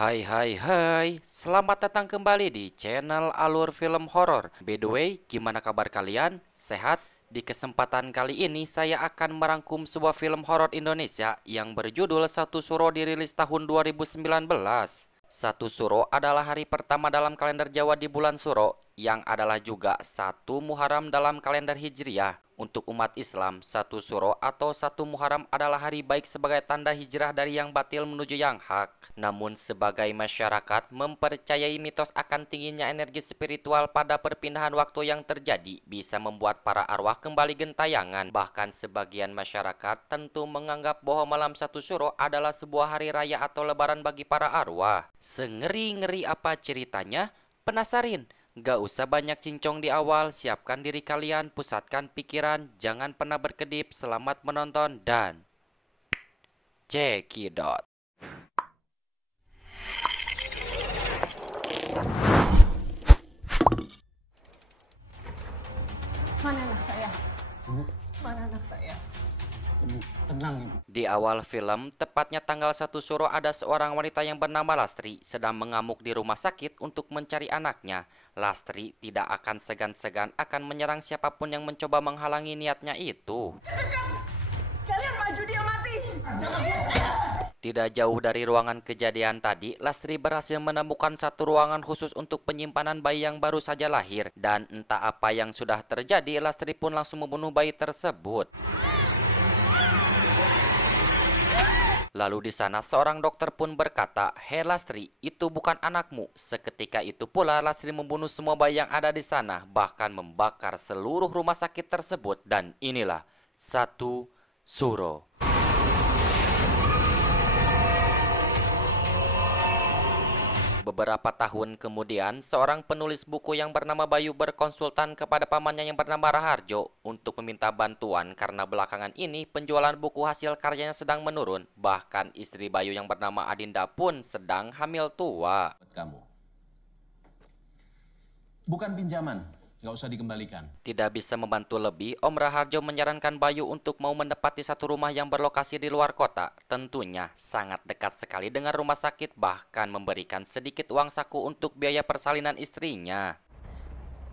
Hai hai hai, selamat datang kembali di channel Alur Film Horor. By the way, gimana kabar kalian? Sehat? Di kesempatan kali ini saya akan merangkum sebuah film horor Indonesia yang berjudul Satu Suro, dirilis tahun 2019. Satu Suro adalah hari pertama dalam kalender Jawa di bulan Suro, yang adalah juga satu Muharram dalam kalender Hijriah. Untuk umat Islam, satu Suro atau satu Muharram adalah hari baik sebagai tanda hijrah dari yang batil menuju yang hak. Namun sebagai masyarakat mempercayai mitos akan tingginya energi spiritual pada perpindahan waktu yang terjadi bisa membuat para arwah kembali gentayangan. Bahkan sebagian masyarakat tentu menganggap bahwa malam satu Suro adalah sebuah hari raya atau lebaran bagi para arwah. Sengeri-ngeri apa ceritanya? Penasarin? Gak usah banyak cincong di awal, siapkan diri kalian, pusatkan pikiran, jangan pernah berkedip, selamat menonton, dan cekidot. Mana anak saya? Mana anak saya? Tenang Ibu. Di awal film, tepatnya tanggal 1 Suro, ada seorang wanita yang bernama Lastri sedang mengamuk di rumah sakit untuk mencari anaknya. Lastri tidak akan segan-segan akan menyerang siapapun yang mencoba menghalangi niatnya itu. Kalian maju, dia mati. Tidak jauh dari ruangan kejadian tadi, Lastri berhasil menemukan satu ruangan khusus untuk penyimpanan bayi yang baru saja lahir. Dan entah apa yang sudah terjadi, Lastri pun langsung membunuh bayi tersebut. Lalu di sana seorang dokter pun berkata, "Hei Lastri, itu bukan anakmu." Seketika itu pula Lastri membunuh semua bayi yang ada di sana, bahkan membakar seluruh rumah sakit tersebut. Dan inilah Satu Suro. Beberapa tahun kemudian, seorang penulis buku yang bernama Bayu berkonsultan kepada pamannya yang bernama Raharjo untuk meminta bantuan karena belakangan ini penjualan buku hasil karyanya sedang menurun. Bahkan istri Bayu yang bernama Adinda pun sedang hamil tua. Buat kamu. Bukan pinjaman, nggak usah dikembalikan. Tidak bisa membantu lebih, Om Raharjo menyarankan Bayu untuk mau menempati satu rumah yang berlokasi di luar kota. Tentunya sangat dekat sekali dengan rumah sakit, bahkan memberikan sedikit uang saku untuk biaya persalinan istrinya.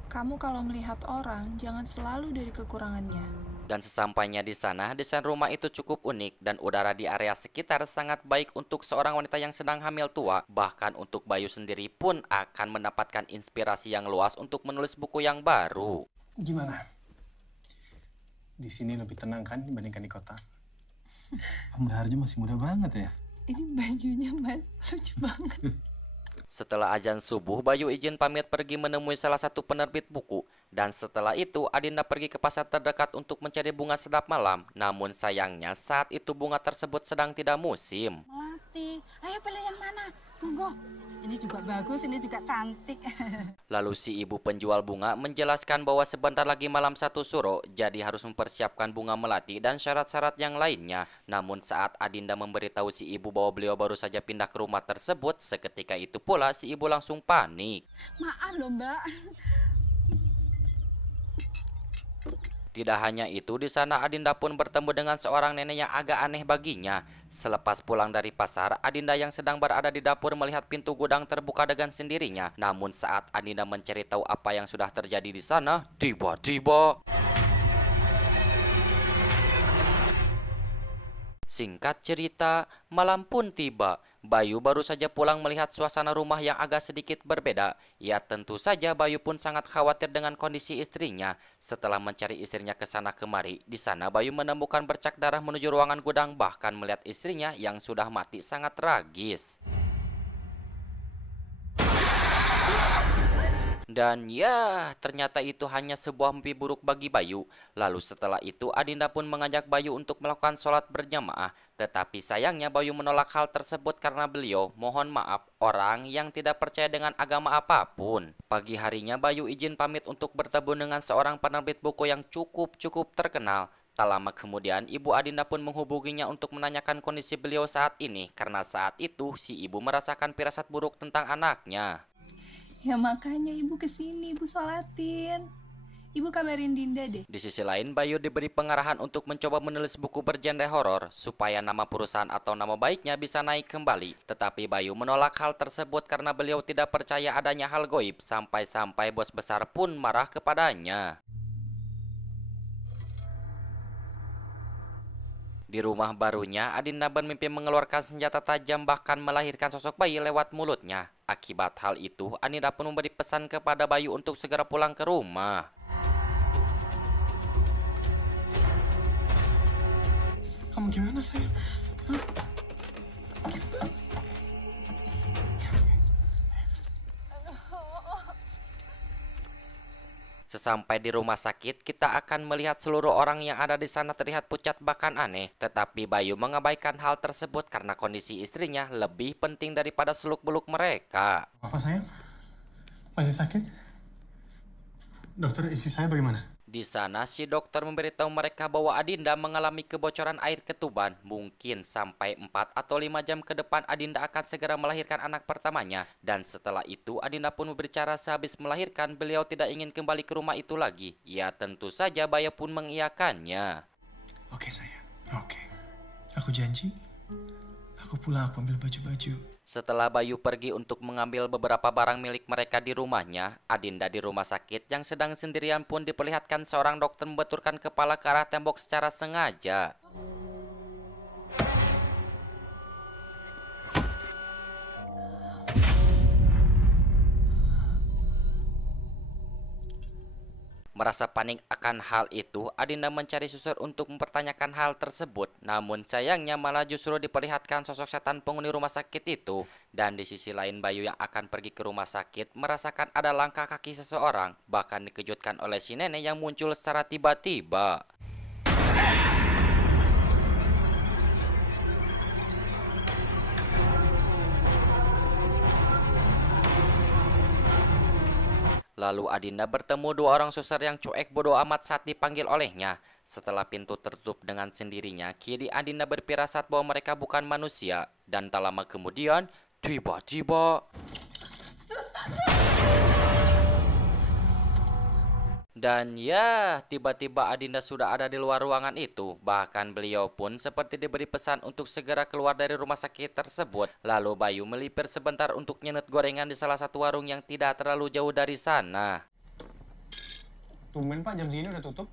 Kamu kalau melihat orang, jangan selalu dari kekurangannya. Dan sesampainya di sana, desain rumah itu cukup unik dan udara di area sekitar sangat baik untuk seorang wanita yang sedang hamil tua. Bahkan untuk Bayu sendiri pun akan mendapatkan inspirasi yang luas untuk menulis buku yang baru. Gimana? Di sini lebih tenang kan dibandingkan di kota? Om Raharjo masih muda banget ya? Ini bajunya mas, lucu banget. Setelah azan subuh, Bayu izin pamit pergi menemui salah satu penerbit buku. Dan setelah itu, Adinda pergi ke pasar terdekat untuk mencari bunga sedap malam. Namun sayangnya saat itu bunga tersebut sedang tidak musim. Mati. Ayo pilih yang mana? Monggo. Ini juga bagus, ini juga cantik. Lalu si ibu penjual bunga menjelaskan bahwa sebentar lagi malam satu Suro, jadi harus mempersiapkan bunga melati dan syarat-syarat yang lainnya. Namun saat Adinda memberitahu si ibu bahwa beliau baru saja pindah ke rumah tersebut, seketika itu pula si ibu langsung panik. Maaf loh mbak. Tidak hanya itu, di sana Adinda pun bertemu dengan seorang nenek yang agak aneh baginya. Selepas pulang dari pasar, Adinda yang sedang berada di dapur melihat pintu gudang terbuka dengan sendirinya. Namun saat Adinda mencari tahu apa yang sudah terjadi di sana, tiba-tiba singkat cerita, malam pun tiba. Bayu baru saja pulang melihat suasana rumah yang agak sedikit berbeda. Ya tentu saja Bayu pun sangat khawatir dengan kondisi istrinya. Setelah mencari istrinya ke sana kemari, di sana Bayu menemukan bercak darah menuju ruangan gudang, bahkan melihat istrinya yang sudah mati sangat tragis. Dan ya, ternyata itu hanya sebuah mimpi buruk bagi Bayu. Lalu setelah itu Adinda pun mengajak Bayu untuk melakukan sholat berjamaah. Tetapi sayangnya Bayu menolak hal tersebut karena beliau, mohon maaf, orang yang tidak percaya dengan agama apapun. Pagi harinya Bayu izin pamit untuk bertemu dengan seorang penerbit buku yang cukup terkenal. Tak lama kemudian, Ibu Adinda pun menghubunginya untuk menanyakan kondisi beliau saat ini. Karena saat itu, si ibu merasakan firasat buruk tentang anaknya. Ya makanya ibu kesini, ibu sholatin. Ibu kabarin Dinda deh. Di sisi lain, Bayu diberi pengarahan untuk mencoba menulis buku bergenre horor supaya nama perusahaan atau nama baiknya bisa naik kembali. Tetapi Bayu menolak hal tersebut karena beliau tidak percaya adanya hal goib, sampai-sampai bos besar pun marah kepadanya. Di rumah barunya, Adinda bermimpi mengeluarkan senjata tajam bahkan melahirkan sosok bayi lewat mulutnya. Akibat hal itu, Adinda pun memberi pesan kepada Bayu untuk segera pulang ke rumah. Kamu gimana, sayang? Hah? Sesampai di rumah sakit, kita akan melihat seluruh orang yang ada di sana terlihat pucat bahkan aneh. Tetapi Bayu mengabaikan hal tersebut karena kondisi istrinya lebih penting daripada seluk-beluk mereka. Apa, sayang? Masih sakit? Dokter, istri saya bagaimana? Di sana, si dokter memberitahu mereka bahwa Adinda mengalami kebocoran air ketuban. Mungkin sampai 4 atau 5 jam ke depan Adinda akan segera melahirkan anak pertamanya. Dan setelah itu, Adinda pun berbicara sehabis melahirkan beliau tidak ingin kembali ke rumah itu lagi. Ya tentu saja Bayu pun mengiyakannya. Oke, sayang. Oke. Aku janji. Aku pulang, aku ambil baju-baju. Setelah Bayu pergi untuk mengambil beberapa barang milik mereka di rumahnya, Adinda di rumah sakit yang sedang sendirian pun diperlihatkan seorang dokter membenturkan kepala ke arah tembok secara sengaja. Merasa panik akan hal itu, Adinda mencari susur untuk mempertanyakan hal tersebut. Namun sayangnya malah justru diperlihatkan sosok setan penghuni rumah sakit itu. Dan di sisi lain Bayu yang akan pergi ke rumah sakit merasakan ada langkah kaki seseorang. Bahkan dikejutkan oleh si nenek yang muncul secara tiba-tiba. Lalu Adinda bertemu dua orang suster yang cuek bodoh amat saat dipanggil olehnya. Setelah pintu tertutup dengan sendirinya, kini Adinda berfirasat bahwa mereka bukan manusia. Dan tak lama kemudian, tiba-tiba... Dan ya, tiba-tiba Adinda sudah ada di luar ruangan itu. Bahkan beliau pun seperti diberi pesan untuk segera keluar dari rumah sakit tersebut. Lalu Bayu melipir sebentar untuk nyenut gorengan di salah satu warung yang tidak terlalu jauh dari sana. Tumben, Pak, jam segini udah tutup.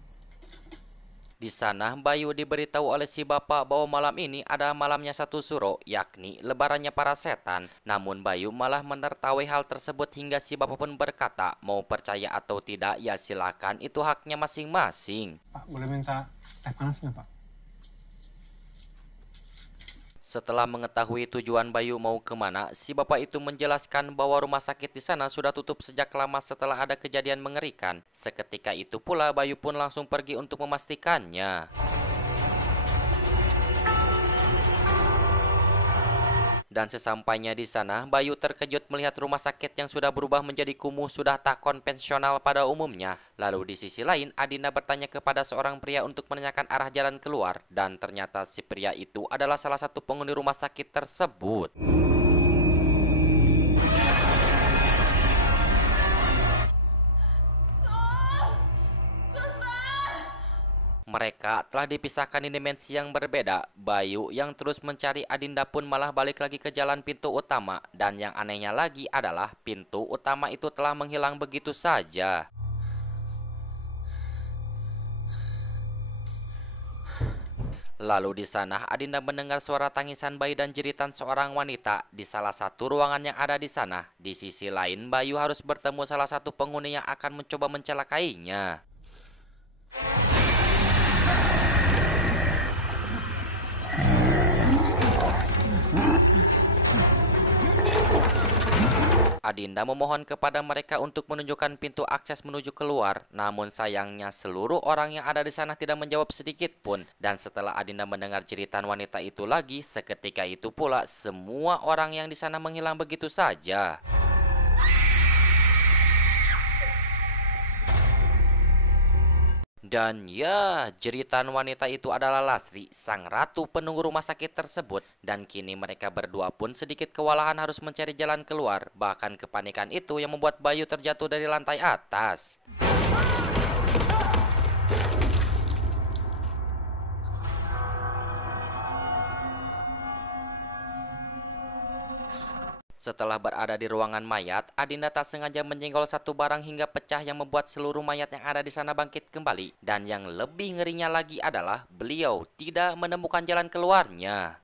Di sana, Bayu diberitahu oleh si bapak bahwa malam ini adalah malamnya satu suro, yakni lebarannya para setan. Namun Bayu malah menertawai hal tersebut hingga si bapak pun berkata, mau percaya atau tidak, ya silakan, itu haknya masing-masing. Pak, boleh minta teh panas nggak, Pak? Setelah mengetahui tujuan Bayu mau kemana, si bapak itu menjelaskan bahwa rumah sakit di sana sudah tutup sejak lama setelah ada kejadian mengerikan. Seketika itu pula Bayu pun langsung pergi untuk memastikannya. Dan sesampainya di sana, Bayu terkejut melihat rumah sakit yang sudah berubah menjadi kumuh sudah tak konvensional pada umumnya. Lalu di sisi lain, Adinda bertanya kepada seorang pria untuk menanyakan arah jalan keluar. Dan ternyata si pria itu adalah salah satu penghuni rumah sakit tersebut. Mereka telah dipisahkan di dimensi yang berbeda. Bayu yang terus mencari Adinda pun malah balik lagi ke jalan pintu utama. Dan yang anehnya lagi adalah pintu utama itu telah menghilang begitu saja. Lalu di sana Adinda mendengar suara tangisan bayi dan jeritan seorang wanita di salah satu ruangan yang ada di sana. Di sisi lain, Bayu harus bertemu salah satu penghuni yang akan mencoba mencelakainya. Adinda memohon kepada mereka untuk menunjukkan pintu akses menuju keluar. Namun sayangnya seluruh orang yang ada di sana tidak menjawab sedikit pun. Dan setelah Adinda mendengar jeritan wanita itu lagi, seketika itu pula semua orang yang di sana menghilang begitu saja. Dan ya, jeritan wanita itu adalah Lasri, sang ratu penunggu rumah sakit tersebut. Dan kini mereka berdua pun sedikit kewalahan harus mencari jalan keluar. Bahkan kepanikan itu yang membuat Bayu terjatuh dari lantai atas. Setelah berada di ruangan mayat, Adinda tak sengaja menyenggol satu barang hingga pecah yang membuat seluruh mayat yang ada di sana bangkit kembali. Dan yang lebih ngerinya lagi adalah beliau tidak menemukan jalan keluarnya.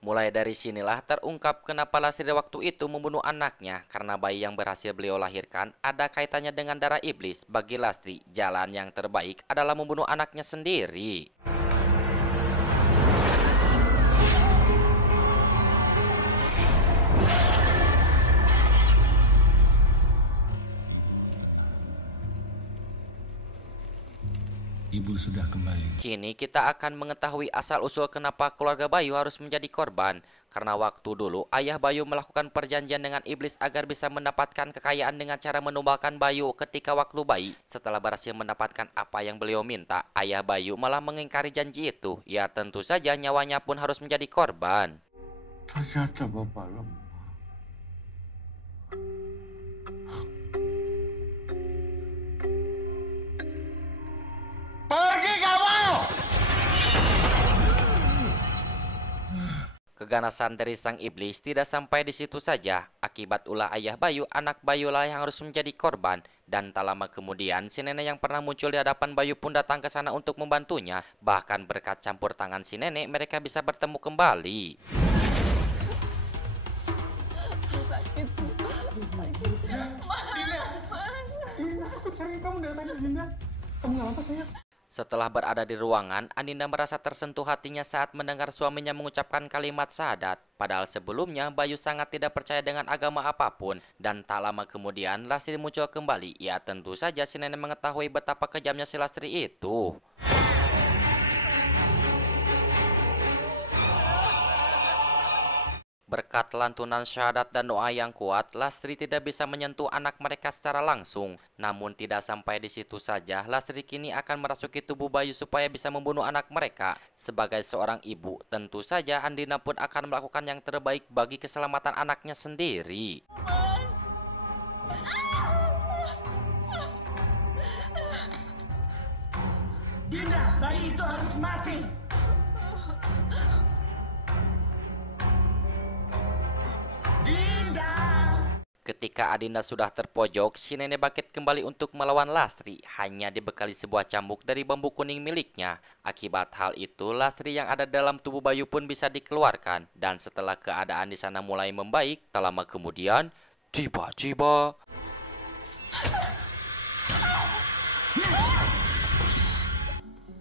Mulai dari sinilah terungkap kenapa Lastri waktu itu membunuh anaknya, karena bayi yang berhasil beliau lahirkan ada kaitannya dengan darah iblis. Bagi Lastri, jalan yang terbaik adalah membunuh anaknya sendiri. Ibu sudah kembali. Kini kita akan mengetahui asal-usul kenapa keluarga Bayu harus menjadi korban. Karena waktu dulu ayah Bayu melakukan perjanjian dengan iblis agar bisa mendapatkan kekayaan dengan cara menumbalkan Bayu ketika waktu bayi. Setelah berhasil mendapatkan apa yang beliau minta, ayah Bayu malah mengingkari janji itu. Ya tentu saja nyawanya pun harus menjadi korban. Ternyata Bapak lemah. Pergi kamu! Keganasan dari sang iblis tidak sampai di situ saja. Akibat ulah ayah Bayu, anak Bayu lah yang harus menjadi korban. Dan tak lama kemudian, si nenek yang pernah muncul di hadapan Bayu pun datang ke sana untuk membantunya. Bahkan berkat campur tangan si nenek, mereka bisa bertemu kembali. Sakit. Aku cari kamu dari tadi, Dinda. Kamu nggak apa-apa, sayang? Setelah berada di ruangan, Adinda merasa tersentuh hatinya saat mendengar suaminya mengucapkan kalimat syahadat. Padahal sebelumnya Bayu sangat tidak percaya dengan agama apapun. Dan tak lama kemudian Lastri muncul kembali. Ya tentu saja si nenek mengetahui betapa kejamnya si Lastri itu. Berkat lantunan syahadat dan doa yang kuat, Lastri tidak bisa menyentuh anak mereka secara langsung. Namun tidak sampai di situ saja, Lastri kini akan merasuki tubuh Bayu supaya bisa membunuh anak mereka. Sebagai seorang ibu, tentu saja Andina pun akan melakukan yang terbaik bagi keselamatan anaknya sendiri. Dinda, bayi itu harus mati. Dinda! Ketika Adinda sudah terpojok, si nenek bangkit kembali untuk melawan Lastri. Hanya dibekali sebuah cambuk dari bambu kuning miliknya. Akibat hal itu, Lastri yang ada dalam tubuh Bayu pun bisa dikeluarkan. Dan setelah keadaan di sana mulai membaik, tak lama kemudian, tiba-tiba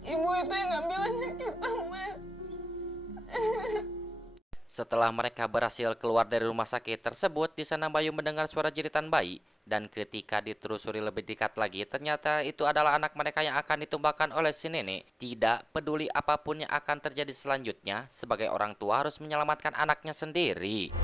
Ibu itu yang ngambil anak kita, Mas. setelah mereka berhasil keluar dari rumah sakit tersebut, di sana Bayu mendengar suara jeritan bayi. Dan ketika ditelusuri lebih dekat lagi, ternyata itu adalah anak mereka yang akan ditumbangkan oleh si nenek. Tidak peduli apapun yang akan terjadi selanjutnya, sebagai orang tua harus menyelamatkan anaknya sendiri.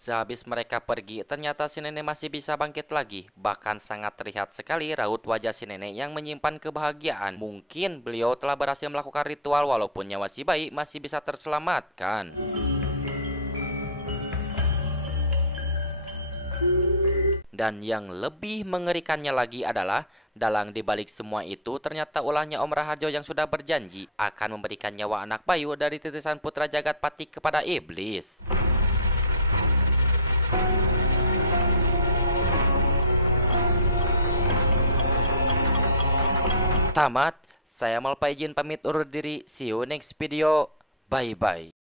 Sehabis mereka pergi, ternyata si nenek masih bisa bangkit lagi. Bahkan sangat terlihat sekali raut wajah si nenek yang menyimpan kebahagiaan. Mungkin beliau telah berhasil melakukan ritual walaupun nyawa si bayi masih bisa terselamatkan. Dan yang lebih mengerikannya lagi adalah, dalang dibalik semua itu ternyata ulahnya Om Raharjo yang sudah berjanji akan memberikan nyawa anak Bayu dari titisan putra jagat pati kepada iblis. Tamat, saya Malpa izin pamit undur diri. See you next video. Bye-bye.